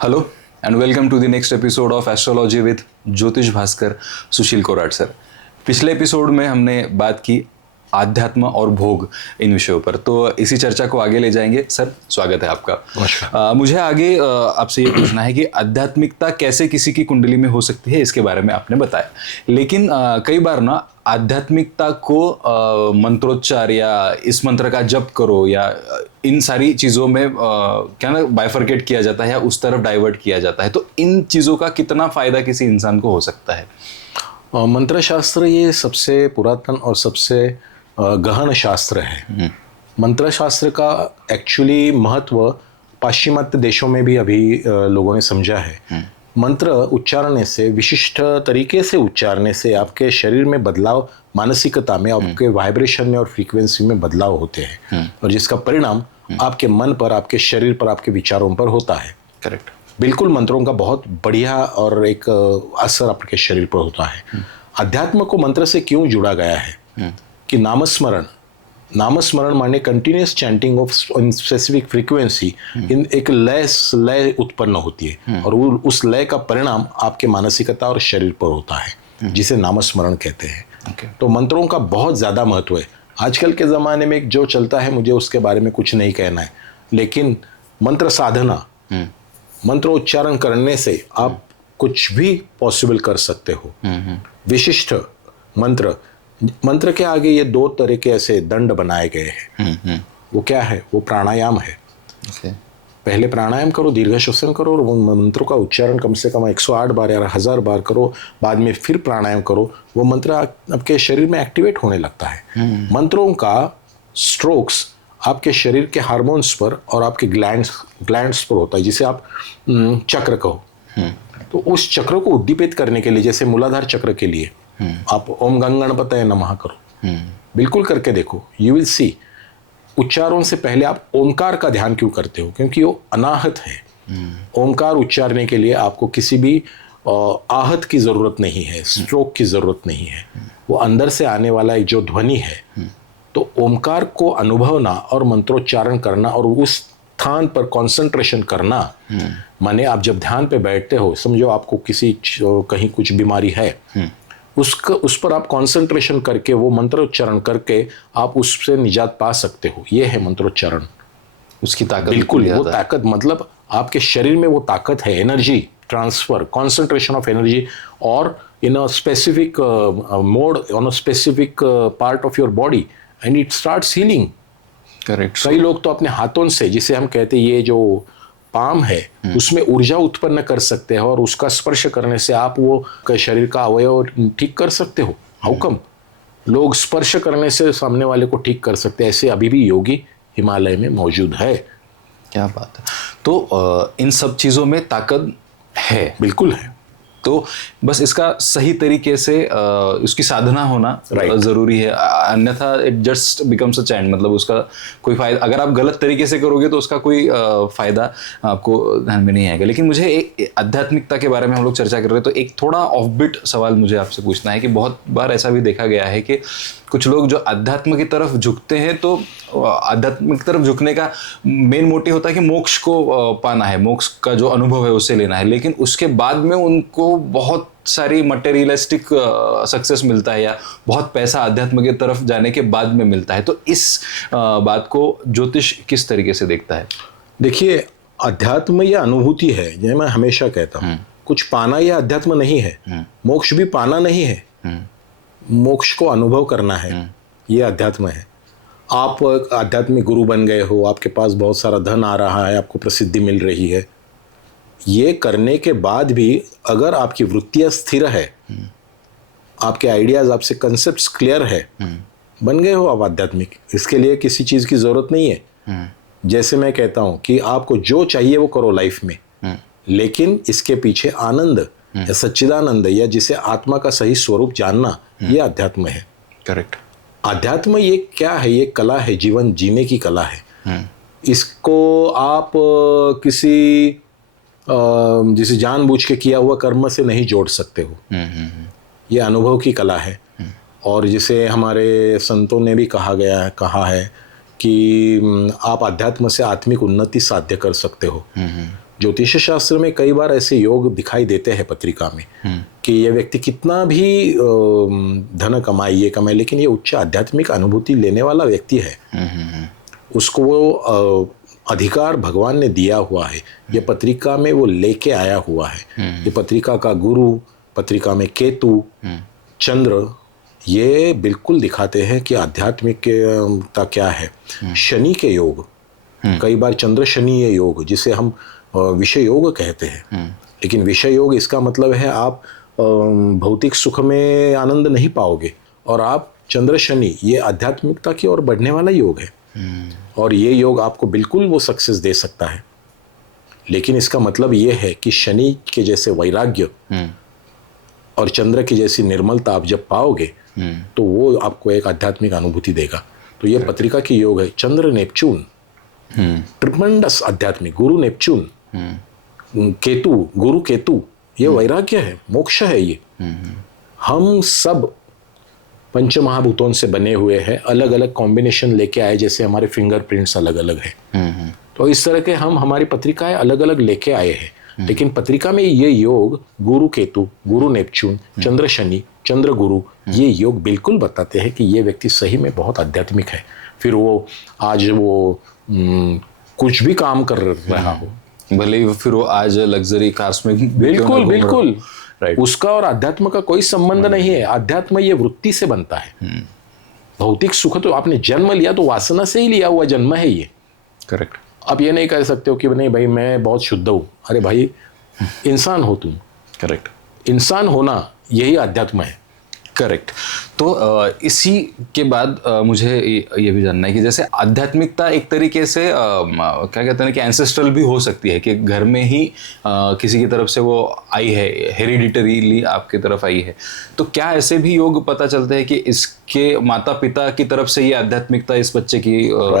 Hello and welcome to the next episode of astrology with Jyotish Bhaskar Sushil Korat sir. पिछले episode में हमने बात की आध्यात्म और भोग इन विषयों पर, तो इसी चर्चा को आगे ले जाएंगे। सर स्वागत है आपका। मुझे आगे आपसे ये पूछना है कि आध्यात्मिकता कैसे किसी की कुंडली में हो सकती है, इसके बारे में आपने बताया। लेकिन कई बार ना आध्यात्मिकता को मंत्रोच्चार या इस मंत्र का जप करो या इन सारी चीज़ों में क्या ना बाइफरकेट किया जाता है या उस तरफ डाइवर्ट किया जाता है। तो इन चीज़ों का कितना फायदा किसी इंसान को हो सकता है? मंत्र शास्त्र ये सबसे पुरातन और सबसे गहन शास्त्र है। मंत्र शास्त्र का एक्चुअली महत्व पाश्चिमात्य देशों में भी अभी लोगों ने समझा है। मंत्र उच्चारने से, विशिष्ट तरीके से उच्चारने से आपके शरीर में बदलाव, मानसिकता में, आपके वाइब्रेशन में और फ्रीक्वेंसी में बदलाव होते हैं और जिसका परिणाम आपके मन पर, आपके शरीर पर, आपके विचारों पर होता है। करेक्ट। बिल्कुल मंत्रों का बहुत बढ़िया और एक असर आपके शरीर पर होता है। अध्यात्म को मंत्र से क्यों जुड़ा गया है कि नामस्मरण माने continuous chanting of specific frequency, इन एक लय उत्पन्न होती है और उस लय का परिणाम आपके मानसिकता और शरीर पर होता है, जिसे नामस्मरण कहते हैं। तो मंत्रों का बहुत ज़्यादा महत्व है। आजकल के ज़माने में जो चलता है, मुझे उसके बारे में कुछ नहीं कहना है, लेकिन मंत्र साधना, मंत्रोच्चारण करने से आप कुछ भी पॉसिबल कर सकते हो। विशिष्ट मंत्र के आगे ये दो तरह के ऐसे दंड बनाए गए हैं। वो क्या है? वो प्राणायाम है। पहले प्राणायाम करो, दीर्घ श्वसन करो और वो मंत्रों का उच्चारण कम से कम 108 बार या 1000 बार करो। बाद में फिर प्राणायाम करो, वो मंत्र आपके शरीर में एक्टिवेट होने लगता है। मंत्रों का स्ट्रोक्स आपके शरीर के हार्मोन्स पर और आपके ग्लैंड्स पर होता है, जिसे आप चक्र कहो। तो उस चक्र को उद्दीपित करने के लिए, जैसे मूलाधार चक्र के लिए आप ओम गणपतये नमः करो, बिल्कुल करके देखो, यू विल सी। उच्चारण से पहले आप ओमकार का ध्यान क्यों करते हो? क्योंकि वो अनाहत है। ओमकार उच्चारने के लिए आपको किसी भी आहत की जरूरत नहीं है, स्ट्रोक की जरूरत नहीं है। वो अंदर से आने वाला एक जो ध्वनि है। तो ओमकार को अनुभवना और मंत्रोच्चारण करना और उस स्थान पर कंसंट्रेशन करना, माने आप जब ध्यान पे बैठते हो, समझो आपको कहीं कुछ बीमारी है, उस पर आप कंसंट्रेशन करके वो मंत्रोच्चारण करके आप उससे निजात पा सकते हो। ये है मंत्रोच्चारण। उसकी ताकत बिल्कुल, वो ताकत मतलब आपके शरीर में वो ताकत है, energy transfer, concentration of energy और in a specific mode on a specific part of your body and it starts healing. Correct. कई लोग तो अपने हाथों से, जिसे हम कहते हैं ये जो पाम है, उसमें ऊर्जा उत्पन्न कर सकते हैं और उसका स्पर्श करने से आप वो शरीर का अवयव ठीक कर सकते हो। How come? लोग स्पर्श करने से सामने वाले को ठीक कर सकते हैं। ऐसे अभी भी योगी हिमालय में मौजूद है। क्या बात है। तो इन सब चीज़ों में ताकत है। बिल्कुल है। तो बस इसका सही तरीके से उसकी साधना होना जरूरी है, अन्यथा it just becomes a chant. मतलब उसका कोई फायदा, अगर आप गलत तरीके से करोगे तो उसका कोई फायदा आपको ध्यान में नहीं आएगा। लेकिन मुझे एक आध्यात्मिकता के बारे में हम लोग चर्चा कर रहे हैं, तो एक थोड़ा ऑफबिट सवाल मुझे आपसे पूछना है कि बहुत बार ऐसा भी देखा गया है कि कुछ लोग जो अध्यात्म की तरफ झुकते हैं, तो अध्यात्म की तरफ झुकने का मेन मोटिव होता है कि मोक्ष को पाना है, मोक्ष का जो अनुभव है उसे लेना है। लेकिन उसके बाद में उनको बहुत सारी मटेरियलिस्टिक सक्सेस मिलता है या बहुत पैसा अध्यात्म की तरफ जाने के बाद में मिलता है। तो इस बात को ज्योतिष किस तरीके से देखता है? देखिए, अध्यात्म यह अनुभूति है, जैसे मैं हमेशा कहता हूँ, कुछ पाना यह अध्यात्म नहीं है। मोक्ष भी पाना नहीं है, मोक्ष को अनुभव करना है, ये अध्यात्म है। आप आध्यात्मिक गुरु बन गए हो, आपके पास बहुत सारा धन आ रहा है, आपको प्रसिद्धि मिल रही है, ये करने के बाद भी अगर आपकी वृत्तियाँ स्थिर है, आपके आइडियाज, आपसे कंसेप्ट्स क्लियर है, बन गए हो आप आध्यात्मिक। इसके लिए किसी चीज़ की ज़रूरत नहीं है। जैसे मैं कहता हूँ कि आपको जो चाहिए वो करो लाइफ में, लेकिन इसके पीछे आनंद या सच्चिदानंद या जिसे आत्मा का सही स्वरूप जानना, ये अध्यात्म है। करेक्ट। अध्यात्म ये क्या है? ये कला है, जीवन जीने की कला है। इसको आप किसी जिसे जानबूझ के किया हुआ कर्म से नहीं जोड़ सकते हो। ये अनुभव की कला है। और जिसे हमारे संतों ने भी कहा है कि आप अध्यात्म से आत्मिक उन्नति साध्य कर सकते हो। ज्योतिष शास्त्र में कई बार ऐसे योग दिखाई देते हैं पत्रिका में कि ये व्यक्ति कितना भी धन कमाए, ये कमाए, लेकिन ये उच्च आध्यात्मिक अनुभूति लेने वाला व्यक्ति है। उसको वो अधिकार भगवान ने दिया हुआ है, ये पत्रिका में वो लेके आया हुआ है। ये पत्रिका का गुरु, पत्रिका में केतु, चंद्र, ये बिल्कुल दिखाते हैं कि आध्यात्मिकता क्या है। शनि के योग, कई बार चंद्र शनि ये योग जिसे हम विषय योग कहते हैं, लेकिन विषय योग इसका मतलब है आप भौतिक सुख में आनंद नहीं पाओगे, और आप चंद्र शनि ये आध्यात्मिकता की ओर बढ़ने वाला योग है, और ये योग आपको बिल्कुल वो सक्सेस दे सकता है। लेकिन इसका मतलब ये है कि शनि के जैसे वैराग्य और चंद्र की जैसी निर्मलता आप जब पाओगे तो वो आपको एक आध्यात्मिक अनुभूति देगा। तो ये पत्रिका की योग है। चंद्र नेपच्यून, ट्रिमेंडस आध्यात्मिक, गुरु नेपच्यून, केतु, गुरु केतु, ये वैराग्य है, मोक्ष है। ये हम सब पंचमहाभूतों से बने हुए हैं, अलग अलग कॉम्बिनेशन लेके आए, जैसे हमारे फिंगरप्रिंट्स अलग अलग है। तो इस तरह के हम हमारी पत्रिकाएं अलग अलग लेके आए हैं। लेकिन पत्रिका में ये योग गुरु केतु, गुरु नेपच्यून, चंद्र शनि, चंद्र गुरु, ये योग बिल्कुल बताते हैं कि ये व्यक्ति सही में बहुत आध्यात्मिक है। फिर वो आज वो कुछ भी काम कर रहा हो, भले ही फिर वो आज लग्जरी कार्स में बिल्कुल बिल्कुल राइट, उसका और अध्यात्म का कोई संबंध नहीं है। अध्यात्म ये वृत्ति से बनता है। भौतिक सुख तो आपने जन्म लिया तो वासना से ही लिया हुआ जन्म है ये। करेक्ट। आप ये नहीं कह सकते हो कि नहीं भाई मैं बहुत शुद्ध हूं। अरे भाई इंसान हो तुम। करेक्ट। इंसान होना यही अध्यात्म है। करेक्ट। तो इसी के बाद मुझे ये भी जानना है कि जैसे आध्यात्मिकता एक तरीके से क्या कहते हैं कि एंसेस्ट्रल भी हो सकती है, कि घर में ही किसी की तरफ से वो आई है, हेरिडिटरीली आपके तरफ आई है। तो क्या ऐसे भी योग पता चलते हैं कि इसके माता पिता की तरफ से ये आध्यात्मिकता इस बच्चे की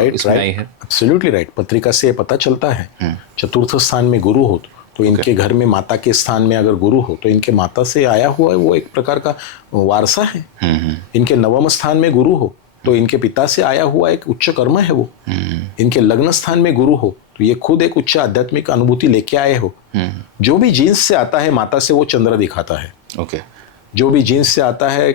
इसमें आई है? Absolutely right. पत्रिका से पता चलता है। चतुर्थ स्थान में गुरु हो तो इनके घर में माता के स्थान में अगर गुरु हो तो इनके माता से आया हुआ है वो एक प्रकार का वारसा है। इनके नवम स्थान में गुरु हो तो इनके पिता से आया हुआ एक उच्च कर्म है वो। इनके लग्न स्थान में गुरु हो तो ये खुद एक उच्च आध्यात्मिक अनुभूति लेके आए हो। जो भी जीन्स से आता है माता से वो चंद्र दिखाता है। ओके। जो भी जीन्स से आता है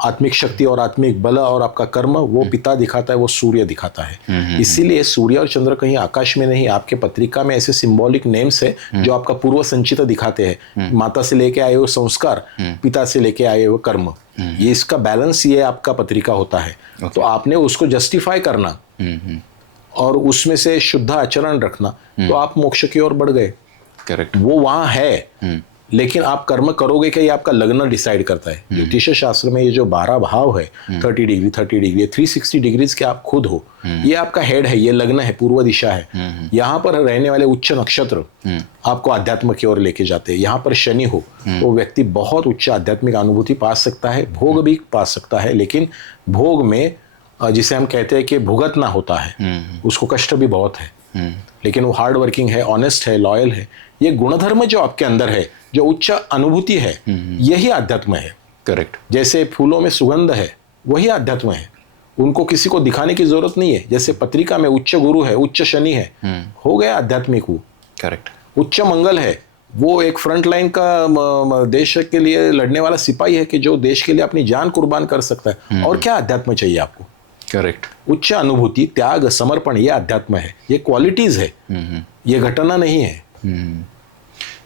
आत्मिक शक्ति और आत्मिक बल और आपका कर्म वो पिता दिखाता है, वो सूर्य दिखाता है। इसीलिए सूर्य और चंद्र कहीं आकाश में नहीं, आपके पत्रिका में ऐसे सिंबॉलिक नेम्स है जो आपका पूर्व संचित दिखाते हैं। माता से लेके आए हुए संस्कार, पिता से लेके आए हुए कर्म, ये इसका बैलेंस ये आपका पत्रिका होता है। तो आपने उसको जस्टिफाई करना और उसमें से शुद्ध आचरण रखना तो आप मोक्ष की ओर बढ़ गए। करेक्ट। वो वहां है, लेकिन आप कर्म करोगे क्या ये आपका लग्न डिसाइड करता है। ज्योतिष शास्त्र में ये जो 12 भाव है 30 डिग्री 360 डिग्रीज के आप खुद हो। ये आपका हेड है, ये लग्न है, पूर्व दिशा है। यहाँ पर रहने वाले उच्च नक्षत्र आपको अध्यात्म की ओर लेके जाते हैं। यहाँ पर शनि हो वो व्यक्ति बहुत उच्च आध्यात्मिक अनुभूति पा सकता है, भोग भी पा सकता है, लेकिन भोग में जिसे हम कहते हैं कि भुगतना होता है, उसको कष्ट भी बहुत है। लेकिन वो हार्ड वर्किंग है, ऑनेस्ट है, लॉयल है। ये गुणधर्म जो आपके अंदर है, जो उच्च अनुभूति है, यही अध्यात्म है। करेक्ट। जैसे फूलों में सुगंध है वही अध्यात्म है। उनको किसी को दिखाने की जरूरत नहीं है। जैसे पत्रिका में उच्च गुरु है, उच्च शनि है, हो गया आध्यात्मिक वो। करेक्ट। उच्च मंगल है, वो एक फ्रंट लाइन का देश के लिए लड़ने वाला सिपाही है कि जो देश के लिए अपनी जान कुर्बान कर सकता है। और क्या अध्यात्म चाहिए आपको? करेक्ट। उच्च अनुभूति, त्याग, समर्पण, ये अध्यात्म है। ये क्वालिटीज है, ये घटना नहीं है।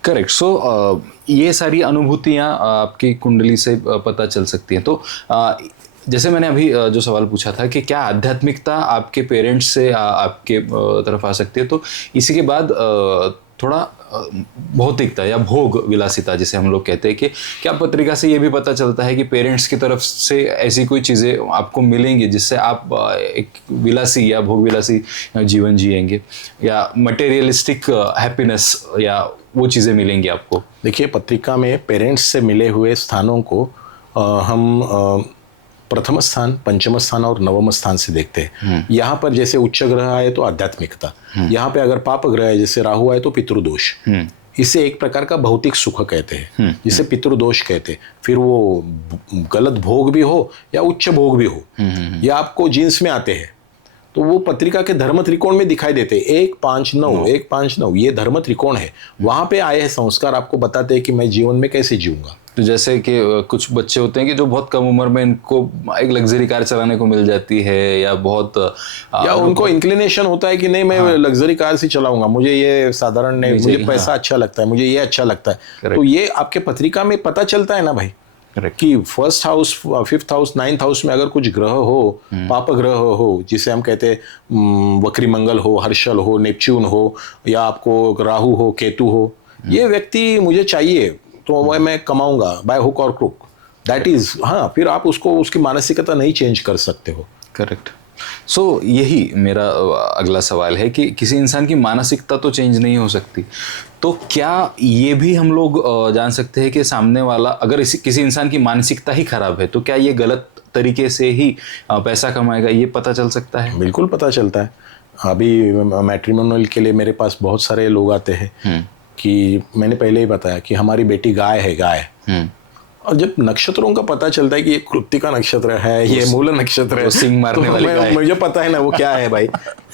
करेक्ट। सो ये सारी अनुभूतियाँ आपकी कुंडली से पता चल सकती हैं। तो जैसे मैंने अभी जो सवाल पूछा था कि क्या आध्यात्मिकता आपके पेरेंट्स से आपके तरफ आ सकती है, तो इसी के बाद थोड़ा भौतिकता या भोग विलासिता जिसे हम लोग कहते हैं कि क्या पत्रिका से ये भी पता चलता है कि पेरेंट्स की तरफ से ऐसी कोई चीज़ें आपको मिलेंगी जिससे आप एक विलासी या भोग विलासी जीवन जिएंगे, या मटेरियलिस्टिक हैप्पीनेस या वो चीज़ें मिलेंगी आपको? देखिए, पत्रिका में पेरेंट्स से मिले हुए स्थानों को हम प्रथम स्थान, पंचम स्थान और नवम स्थान से देखते हैं। यहाँ पर जैसे उच्च ग्रह आए तो आध्यात्मिकता, यहाँ पे अगर पाप ग्रह है जैसे राहु आए तो पितृदोष। इसे एक प्रकार का भौतिक सुख कहते हैं, जिसे पितृदोष कहते हैं। फिर वो गलत भोग भी हो या उच्च भोग भी हो, या आपको जीन्स में आते हैं तो वो पत्रिका के धर्म त्रिकोण में दिखाई देते हैं। 1 5 9 1 5 9 ये धर्म त्रिकोण है। वहां पे आए हैं संस्कार, आपको बताते हैं कि मैं जीवन में कैसे जीऊंगा। तो जैसे कि कुछ बच्चे होते हैं कि जो बहुत कम उम्र में इनको एक लग्जरी कार चलाने को मिल जाती है, या बहुत या उनको इंक्लिनेशन होता है कि नहीं मैं लग्जरी कार से चलाऊंगा, मुझे ये साधारण नहीं, मुझे पैसा अच्छा लगता है, मुझे ये अच्छा लगता है। तो ये आपके पत्रिका में पता चलता है ना भाई, कि first house, fifth house, ninth house में अगर कुछ ग्रह हो, पाप ग्रह हो, जिसे हम कहते हैं वक्री मंगल हो, हर्षल हो, नेपच्यून हो, या आपको राहु हो, केतु हो, ये व्यक्ति मुझे चाहिए तो वह मैं कमाऊंगा बाय हुक और क्रुक, दैट इज। हाँ, फिर आप उसको उसकी मानसिकता नहीं चेंज कर सकते हो। करेक्ट। सो यही मेरा अगला सवाल है कि किसी इंसान की मानसिकता तो चेंज नहीं हो सकती, तो क्या ये भी हम लोग जान सकते हैं कि सामने वाला अगर किसी इंसान की मानसिकता ही खराब है तो क्या ये गलत तरीके से ही पैसा कमाएगा, ये पता चल सकता है? बिल्कुल पता चलता है। अभी मैट्रिमोनियल के लिए मेरे पास बहुत सारे लोग आते हैं कि मैंने पहले ही बताया कि हमारी बेटी गाय है, गाय। और जब नक्षत्रों का पता चलता है कि ये कृत्तिका नक्षत्र है, ये मूल नक्षत्र है, सिंग मारने तो वाली गाय, मुझे पता है ना वो क्या है भाई।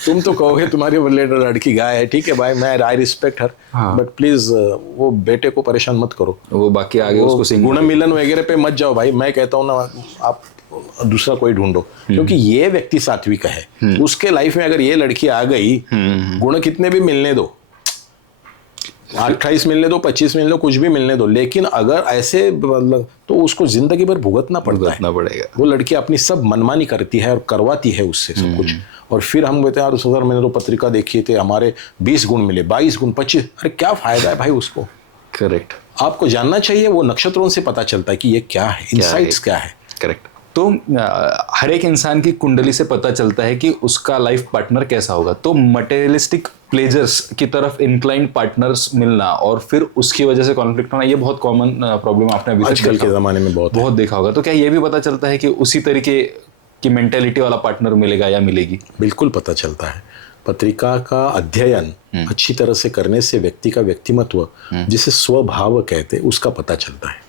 तुम तो कहोगे तुम्हारी लड़की गाय है, ठीक है भाई, मैं I respect her, but please वो बेटे को परेशान मत करो, वो बाकी आगे उसको सिंग गुण मिलन वगैरह पे मत जाओ भाई। मैं कहता हूँ ना, आप दूसरा कोई ढूंढो, क्योंकि ये व्यक्ति सात्विक है। उसके लाइफ में अगर ये लड़की आ गई, गुण कितने भी मिलने दो, 28 मिलने दो, 25 मिलने दो, कुछ भी मिलने दो, लेकिन अगर ऐसे तो उसको जिंदगी भर भुगतना पड़ेगा। वो लड़की अपनी सब मनमानी करती है और करवाती है उससे सब कुछ। और फिर हम कहते हैं यार सर मैंने तो पत्रिका देखी थे, हमारे 20 गुण मिले, 22 गुण, 25, अरे क्या फायदा है भाई उसको। करेक्ट। आपको जानना चाहिए, वो नक्षत्रों से पता चलता है कि ये क्या है, इनसाइट्स क्या है। करेक्ट। तो हर एक इंसान की कुंडली से पता चलता है कि उसका लाइफ पार्टनर कैसा होगा। तो मटेरियलिस्टिक प्लेजर्स की तरफ इंक्लाइंड पार्टनर्स मिलना और फिर उसकी वजह से कॉन्फ्लिक्ट होना, ये बहुत कॉमन प्रॉब्लम आपने अभी आजकल के ज़माने में बहुत देखा होगा। तो क्या ये भी पता चलता है कि उसी तरीके की मेंटेलिटी वाला पार्टनर मिलेगा या मिलेगी? बिल्कुल पता चलता है। पत्रिका का अध्ययन अच्छी तरह से करने से व्यक्ति का व्यक्तिमत्व, जिसे स्वभाव कहते हैं, उसका पता चलता है।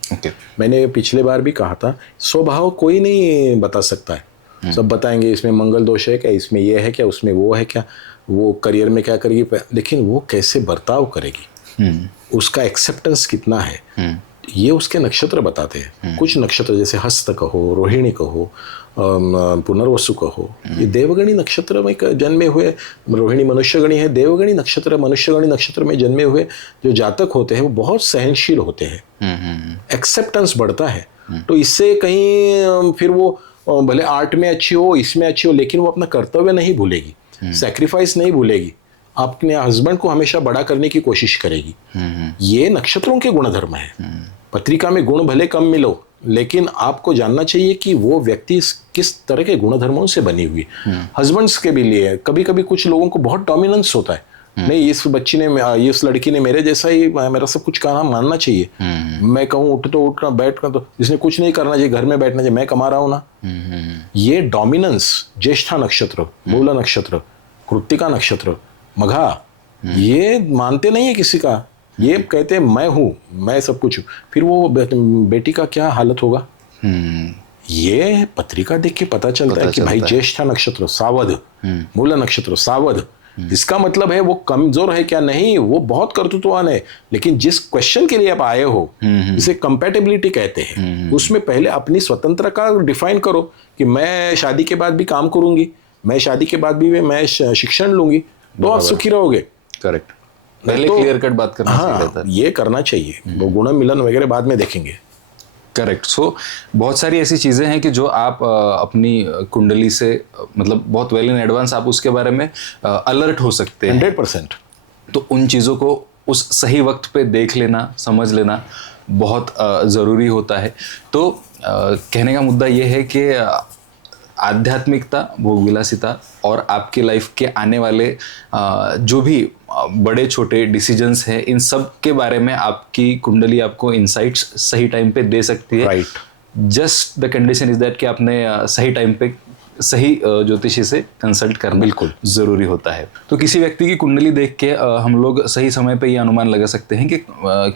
मैंने पिछले बार भी कहा था, स्वभाव कोई नहीं बता सकता है। सब बताएंगे इसमें मंगल दोष है क्या, इसमें ये है क्या, उसमें वो है क्या, वो करियर में क्या करेगी, लेकिन वो कैसे बर्ताव करेगी, उसका एक्सेप्टेंस कितना है, ये उसके नक्षत्र बताते हैं। कुछ नक्षत्र जैसे हस्त कहो, रोहिणी कहो, पुनर्वसु कहो, ये देवगणी नक्षत्र में जन्मे हुए, रोहिणी मनुष्यगणी है, देवगणी नक्षत्र मनुष्यगणी नक्षत्र में जन्मे हुए जो जातक होते हैं वो बहुत सहनशील होते हैं, एक्सेप्टेंस बढ़ता है। तो इससे कहीं फिर वो भले आर्ट में अच्छी हो, इसमें अच्छी हो, लेकिन वो अपना कर्तव्य नहीं भूलेगी, सैक्रिफाइस नहीं भूलेगी, अपने हस्बैंड को हमेशा बड़ा करने की कोशिश करेगी। ये नक्षत्रों के गुणधर्म है। पत्रिका में गुण भले कम मिलो, लेकिन आपको जानना चाहिए कि वो व्यक्ति किस तरह के गुणधर्मों से बनी हुई। हस्बैंड्स के भी लिए कभी कभी कुछ लोगों को बहुत डोमिनेंस होता है, नहीं इस बच्ची ने, इस लड़की ने मेरे जैसा ही मेरा सब कुछ कहना मानना चाहिए, मैं कहूँ उठ तो उठना, बैठना तो, जिसने कुछ नहीं करना चाहिए, घर में बैठना चाहिए, मैं कमा रहा हूँ ना। ये डोमिनेंस ज्येष्ठा नक्षत्र, मूला नक्षत्र, कृत्तिका नक्षत्र, मघा, ये मानते नहीं है किसी का, ये कहते हैं मैं हूँ, मैं सब कुछ हूँ। फिर वो बेटी का क्या हालत होगा, ये पत्रिका देख के पता चलता है कि भाई ज्येष्ठा नक्षत्र सावध, मूला नक्षत्र सावध, इसका मतलब है वो कमजोर है क्या, नहीं, वो बहुत कर्तृत्ववान है। लेकिन जिस क्वेश्चन के लिए आप आए हो, जिसे कंपैटिबिलिटी कहते हैं, उसमें पहले अपनी स्वतंत्रता का डिफाइन करो कि मैं शादी के बाद भी काम करूंगी, मैं शादी के बाद भी मैं शिक्षण लूंगी, तो आप सुखी रहोगे। करेक्ट, पहले क्लियर कट बात करना हाँ, ये करना चाहिए। वो गुण मिलन वगैरह बाद में देखेंगे। करेक्ट। सो बहुत सारी ऐसी चीज़ें हैं कि जो आप अपनी कुंडली से मतलब बहुत वेल इन एडवांस आप उसके बारे में अलर्ट हो सकते हैं 100%। तो उन चीज़ों को उस सही वक्त पे देख लेना, समझ लेना बहुत ज़रूरी होता है। तो कहने का मुद्दा ये है कि आध्यात्मिकता, भोगविलासिता और आपकी लाइफ के आने वाले जो भी बड़े छोटे डिसीजंस हैं, इन सब के बारे में आपकी कुंडली आपको इनसाइट्स सही टाइम पे दे सकती है। Right. Just the condition is that कि आपने सही टाइम पे सही ज्योतिषी से कंसल्ट करना बिल्कुल ज़रूरी होता है। तो किसी व्यक्ति की कुंडली देख के हम लोग सही समय पे ये अनुमान लगा सकते हैं कि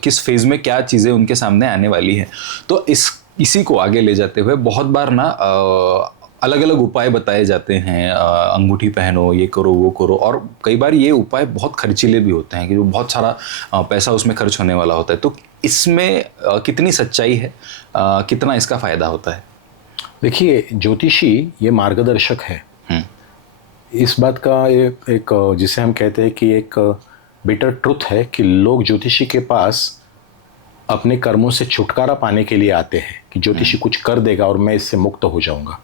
किस फेज में क्या चीज़ें उनके सामने आने वाली हैं। तो इसी को आगे ले जाते हुए बहुत बार ना अलग अलग उपाय बताए जाते हैं, अंगूठी पहनो, ये करो वो करो, और कई बार ये उपाय बहुत खर्चीले भी होते हैं कि जो बहुत सारा पैसा उसमें खर्च होने वाला होता है। तो इसमें कितनी सच्चाई है, कितना इसका फायदा होता है? देखिए, ज्योतिषी ये मार्गदर्शक है। इस बात का एक जिसे हम कहते हैं कि एक बिटर ट्रुथ है कि लोग ज्योतिषी के पास अपने कर्मों से छुटकारा पाने के लिए आते हैं कि ज्योतिषी कुछ कर देगा और मैं इससे मुक्त हो जाऊंगा।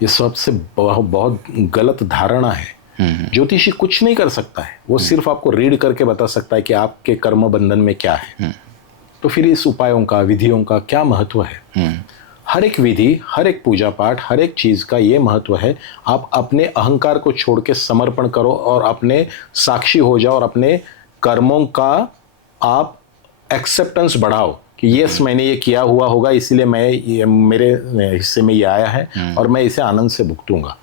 ये सबसे बहुत गलत धारणा है। ज्योतिषी कुछ नहीं कर सकता है, वो सिर्फ आपको रीड करके बता सकता है कि आपके कर्म बंधन में क्या है। तो फिर इस उपायों का, विधियों का क्या महत्व है? हर एक विधि, हर एक पूजा पाठ, हर एक चीज़ का ये महत्व है, आप अपने अहंकार को छोड़ के समर्पण करो और अपने साक्षी हो जाओ और अपने कर्मों का आप एक्सेप्टेंस बढ़ाओ कि यस, मैंने ये किया हुआ होगा, इसीलिए मेरे हिस्से में ये आया है और मैं इसे आनंद से भुगतूंगा।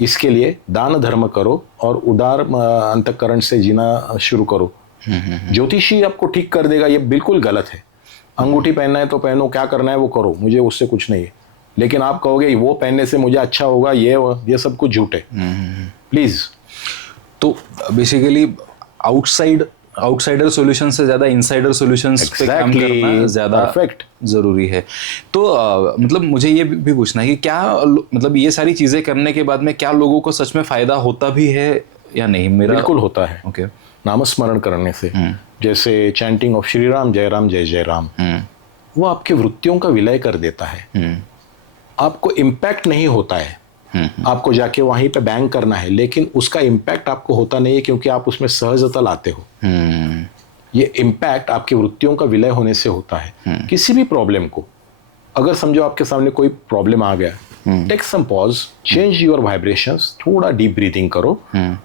इसके लिए दान धर्म करो और उदार अंतःकरण से जीना शुरू करो। ज्योतिषी आपको ठीक कर देगा, ये बिल्कुल गलत है। अंगूठी पहनना है तो पहनो, क्या करना है वो करो, मुझे उससे कुछ नहीं है। लेकिन आप कहोगे वो पहनने से मुझे अच्छा होगा, ये सब कुछ झूठ है। प्लीज। तो बेसिकली आउटसाइडर सॉल्यूशन से ज्यादा इनसाइडर सॉल्यूशंस पे काम करना ज्यादा परफेक्ट जरूरी है। तो मतलब मुझे ये भी पूछना है कि क्या मतलब ये सारी चीजें करने के बाद में क्या लोगों को सच में फायदा होता भी है या नहीं? मेरा बिल्कुल होता है। ओके। नामस्मरण करने से, जैसे चैंटिंग ऑफ श्री राम जय राम जय जय राम, वो आपके वृत्तियों का विलय कर देता है। आपको इम्पैक्ट नहीं होता है, आपको जाके वहीं पे बैंग करना है, लेकिन उसका इम्पैक्ट आपको होता नहीं है क्योंकि आप उसमें सहजता लाते हो। ये इम्पैक्ट आपकी वृत्तियों का विलय होने से होता है। किसी भी प्रॉब्लम को, अगर समझो आपके सामने कोई प्रॉब्लम आ गया, take some pause, change your vibrations, थोड़ा डीप ब्रीथिंग करो,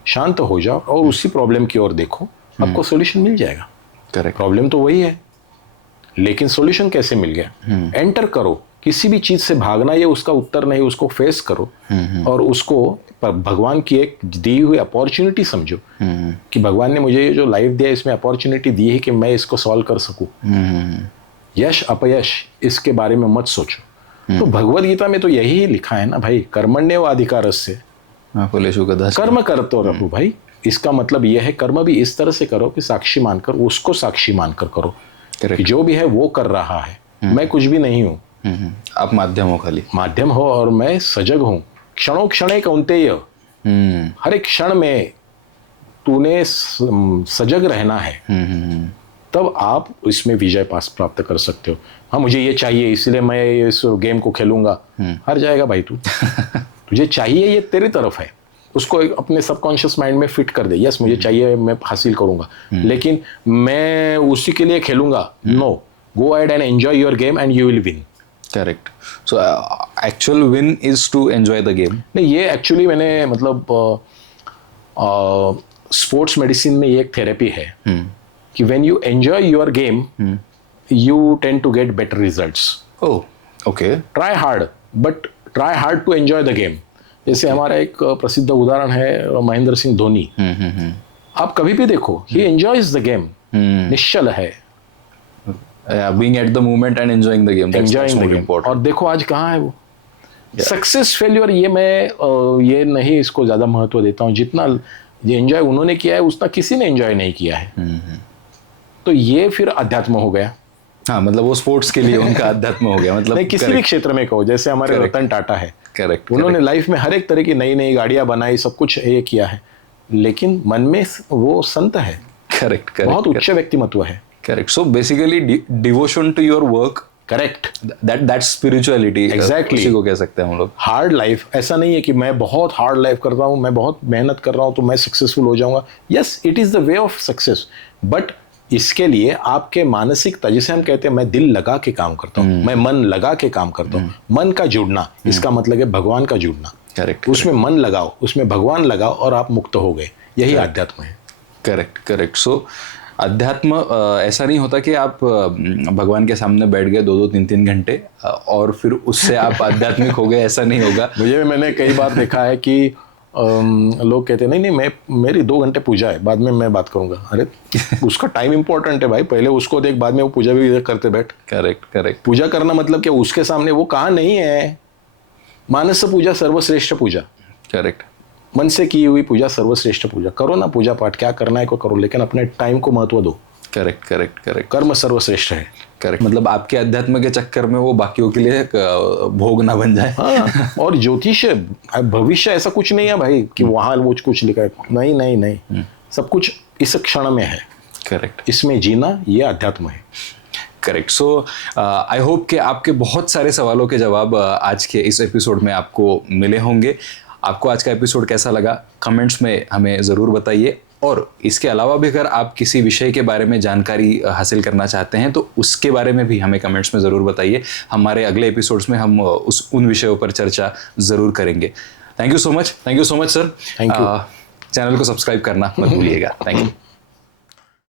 शांत हो जाओ और उसी प्रॉब्लम की ओर देखो, आपको सॉल्यूशन मिल जाएगा। करेक्ट। प्रॉब्लम तो वही है, लेकिन सॉल्यूशन कैसे मिल गया? एंटर करो। किसी भी चीज से भागना ये उसका उत्तर नहीं, उसको फेस करो और उसको भगवान की एक दी हुई अपॉर्चुनिटी समझो कि भगवान ने मुझे जो लाइफ दिया इसमें अपॉर्चुनिटी दी है कि मैं इसको सॉल्व कर सकूं। यश अपयश इसके बारे में मत सोचो। तो भगवद गीता में तो यही लिखा है ना भाई, कर्मण्येव अधिकारस्य कर्म करतो रहो भाई। इसका मतलब यह है कर्म भी इस तरह से करो कि साक्षी मानकर, उसको साक्षी मानकर करो कि जो भी है वो कर रहा है, मैं कुछ भी नहीं हूं। आप माध्यम हो, खाली माध्यम हो और मैं सजग हूं। क्षणों क्षणे कौन्तेय, हर एक क्षण में तूने सजग रहना है, तब आप इसमें विजय पास प्राप्त कर सकते हो। हाँ, मुझे ये चाहिए इसलिए मैं इस गेम को खेलूंगा, हार जाएगा भाई तू। तुझे चाहिए ये तेरी तरफ है, उसको अपने सबकॉन्शियस माइंड में फिट कर दे। यस, मुझे चाहिए, मैं हासिल करूंगा, लेकिन मैं उसी के लिए खेलूंगा। No, go ahead and enjoy your game and you will win. Correct. So actual win is to enjoy the game. नहीं, ये एक्चुअली मैंने मतलब स्पोर्ट्स मेडिसिन में ये एक थेरेपी है कि when you enjoy your game you tend to get better results. Oh, okay. Try hard, but try hard to enjoy the game. जैसे हमारा एक प्रसिद्ध उदाहरण है महेंद्र सिंह धोनी। आप कभी भी देखो, ही एंजॉयज द गेम, निश्चल है, being at the moment and enjoying the game, enjoying the game. और देखो आज कहाँ है वो। सक्सेस फेल्यूर ये मैं ये नहीं इसको ज्यादा महत्व देता हूँ, जितना ये एंजॉय उन्होंने किया है उतना किसी ने एंजॉय नहीं किया है। तो ये फिर अध्यात्म हो गया। हाँ, मतलब वो स्पोर्ट्स के लिए उनका अध्यात्म हो गया। मतलब नहीं, किसी भी क्षेत्र में कहो, जैसे हमारे रतन टाटा है। करेक्ट। उन्होंने लाइफ में हर एक तरह की नई नई गाड़ियां बनाई, सब कुछ ये किया है, लेकिन मन में वो संत है। करेक्ट। बहुत उच्च व्यक्तिमत्व है। Correct. So basically devotion to your work, correct, that's spirituality. Exactly, उसी को कह सकते हैं हम लोग। हार्ड लाइफ ऐसा नहीं है कि मैं बहुत हार्ड लाइफ कर रहा हूँ, मैं बहुत मेहनत कर रहा हूँ तो मैं सक्सेसफुल हो जाऊंगा। Yes, it is the way of success, but इसके लिए आपके मानसिकता, जिसे हम कहते हैं मैं दिल लगा के काम करता हूँ, मैं मन लगा के काम करता हूँ। मन का जुड़ना, इसका मतलब है भगवान का जुड़ना। करेक्ट। उसमें मन लगाओ, उसमें भगवान लगाओ और आप मुक्त हो गए। यही अध्यात्म है। करेक्ट। सो अध्यात्म ऐसा नहीं होता कि आप भगवान के सामने बैठ गए 2-3 घंटे और फिर उससे आप आध्यात्मिक हो गए, ऐसा नहीं होगा। मैंने कई बार देखा है कि लोग कहते हैं नहीं, मेरी 2 घंटे पूजा है, बाद में मैं बात करूंगा। अरे उसका टाइम इंपॉर्टेंट है भाई, पहले उसको देख, बाद में वो पूजा भी करते बैठ। करेक्ट। पूजा करना मतलब क्या, उसके सामने वो कहाँ नहीं है, मानस पूजा सर्वश्रेष्ठ पूजा, करेक्ट, मन से की हुई पूजा सर्वश्रेष्ठ पूजा। करो ना पूजा पाठ, क्या करना है को करो, लेकिन अपने टाइम को महत्व दो। करेक्ट करेक्ट करेक्ट कर्म सर्वश्रेष्ठ है। करेक्ट, मतलब आपके अध्यात्म के चक्कर में वो बाकियों के लिए एक भोग ना बन जाए। हाँ, और ज्योतिष भविष्य ऐसा कुछ नहीं है भाई कि वहां वो कुछ लिखा है, नहीं नहीं नहीं, सब कुछ इस क्षण में है। करेक्ट, इसमें जीना ये अध्यात्म है। करेक्ट। सो आई होप कि आपके बहुत सारे सवालों के जवाब आज के इस एपिसोड में आपको मिले होंगे। आपको आज का एपिसोड कैसा लगा कमेंट्स में हमें ज़रूर बताइए, और इसके अलावा भी अगर आप किसी विषय के बारे में जानकारी हासिल करना चाहते हैं तो उसके बारे में भी हमें कमेंट्स में ज़रूर बताइए। हमारे अगले एपिसोड्स में हम उन विषयों पर चर्चा ज़रूर करेंगे। Thank you so much sir. Thank you. Channel को सब्सक्राइब करना मत भूलिएगा। Thank you.